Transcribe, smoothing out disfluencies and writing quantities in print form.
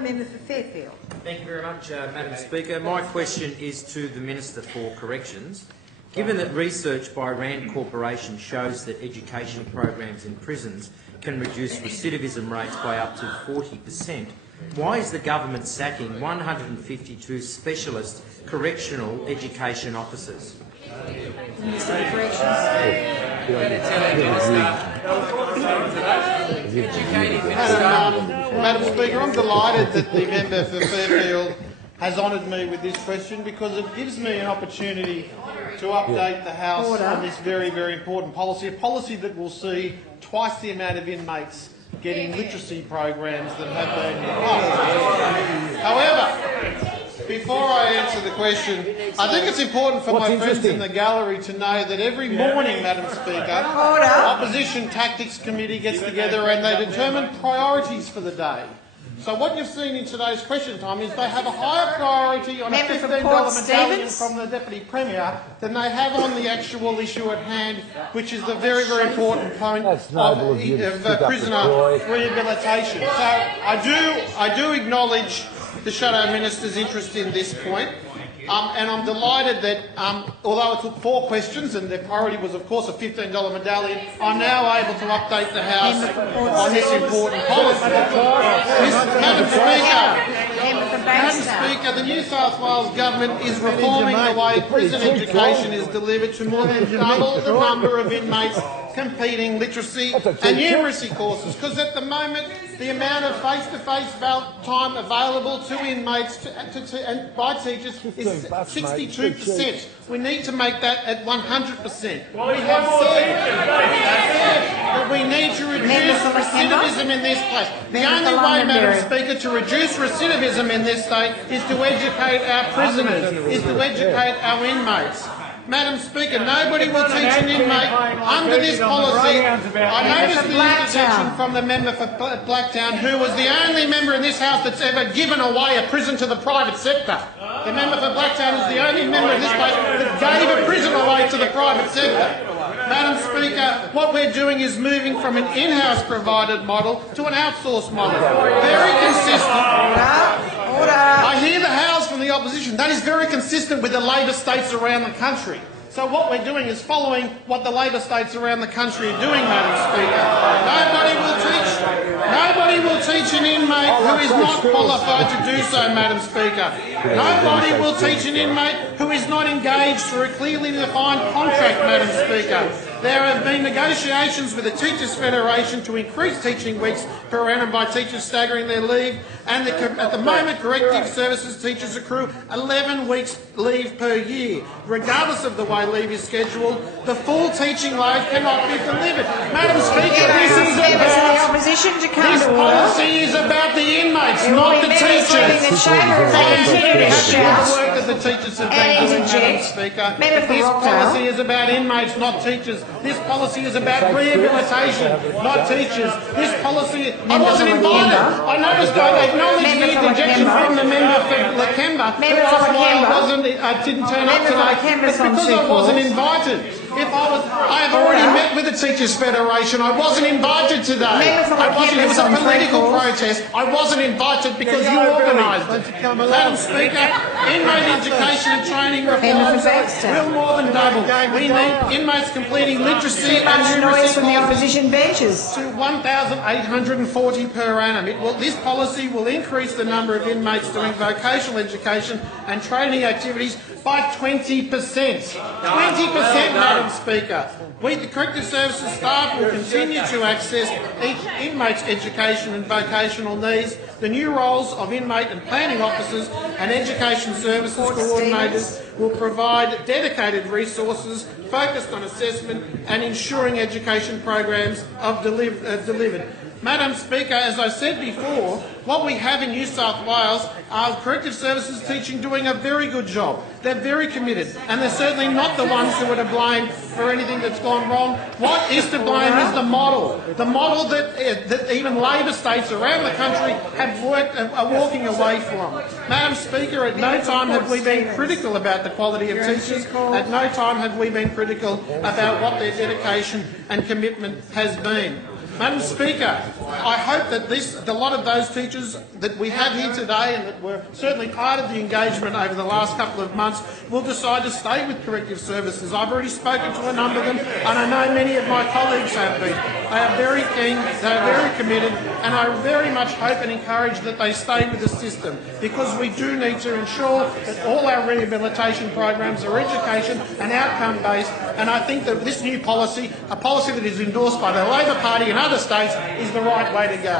member for Fairfield. Thank you very much, Madam Speaker. My question is to the Minister for Corrections. Given that research by Rand Corporation shows that education programs in prisons can reduce recidivism rates by up to 40%, why is the government sacking 152 specialist correctional education officers? Minister for Corrections. Madam Speaker, I'm delighted that the member for Fairfield has honoured me with this question because it gives me an opportunity to update the House on this very, very important policy, a policy that will see twice the amount of inmates getting literacy programs that have been in the past. However, before I answer the question, I think it's important for my friends in the gallery to know that every morning, Madam Speaker, Opposition Tactics Committee gets together and they determine priorities for the day. So what you've seen in today's question time is they have a higher priority on a $15 medallion from the Deputy Premier than they have on the actual issue at hand, which is the very, very important point of prisoner rehabilitation. So I do acknowledge the Shadow Minister's interest in this point. And I'm delighted that, although it took 4 questions and their priority was, of course, a $15 medallion, I'm now able to update the House on this important policy. Madam Speaker, the New South Wales Government is reforming the way prison education is delivered to more than double the number of inmates completing literacy and numeracy courses, because at the moment the amount of face-to-face time available to inmates and by teachers is 62%. We need to make that at 100%. We have said that we need to reduce recidivism in this place. The only way, Madam Speaker, to reduce recidivism in this state is to educate our prisoners, is to educate our inmates. Madam Speaker, nobody will teach an inmate under this policy. I noticed the interjection from the member for Blacktown, who was the only member in this House that's ever given away a prison to the private sector. The member for Blacktown is the only member in this place that gave a prison away to the private sector. Madam Speaker, what we're doing is moving from an in-house provided model to an outsourced model. Very consistent. I hear the howls from the opposition. That is very consistent with the Labor states around the country. So what we're doing is following what the Labor states around the country are doing, Madam Speaker. Nobody will teach an inmate who is not qualified to do so, Madam Speaker. Nobody will teach an inmate who is not engaged through a clearly defined contract, Madam Speaker. There have been negotiations with the Teachers Federation to increase teaching weeks per annum by teachers staggering their leave, and at the moment corrective services teachers accrue 11 weeks leave per year. Regardless of the way leave is scheduled, the full teaching load cannot be delivered. Madam Speaker, this policy is about the inmates, not the teachers. The work that the teachers have been doing, Madam Speaker. This policy is about inmates, not teachers. This policy is about rehabilitation, not teachers. This policy, I wasn't invited. I noticed I acknowledged the interjection from the member for Lakemba. I didn't turn up today. It's because I wasn't invited. I have already met with the Teachers Federation. I wasn't invited today. It was a political protest. I wasn't invited because you organised it. Madam Speaker, inmate education and training reforms will more than double. We need inmates completing literacy and numeracy from the opposition benches to 1,840 per annum. This policy will increase the number of inmates doing vocational education and training activities by 20%. 20%, Madam Speaker. We, the corrective services staff, will continue to access each inmate's education and vocational needs. The new roles of inmate and planning officers and education services coordinators will provide dedicated resources focused on assessment and ensuring education programs are delivered. Madam Speaker, as I said before, what we have in New South Wales are corrective services teaching doing a very good job. They're very committed, and they're certainly not the ones who are to blame for anything that's gone wrong. What is to blame is the model that even Labor states around the country are walking away from. Madam Speaker, at no time have we been critical about the quality of teachers. At no time have we been critical about what their dedication and commitment has been. Madam Speaker, I hope that a lot of those teachers that we have here today and that were certainly part of the engagement over the last couple of months will decide to stay with corrective services. I've already spoken to a number of them, and I know many of my colleagues have been. They are very keen, they are very committed, and I very much hope and encourage that they stay with the system, because we do need to ensure that all our rehabilitation programs are education and outcome-based, and I think that this new policy, a policy that is endorsed by the Labor Party in other states, is the right way to go.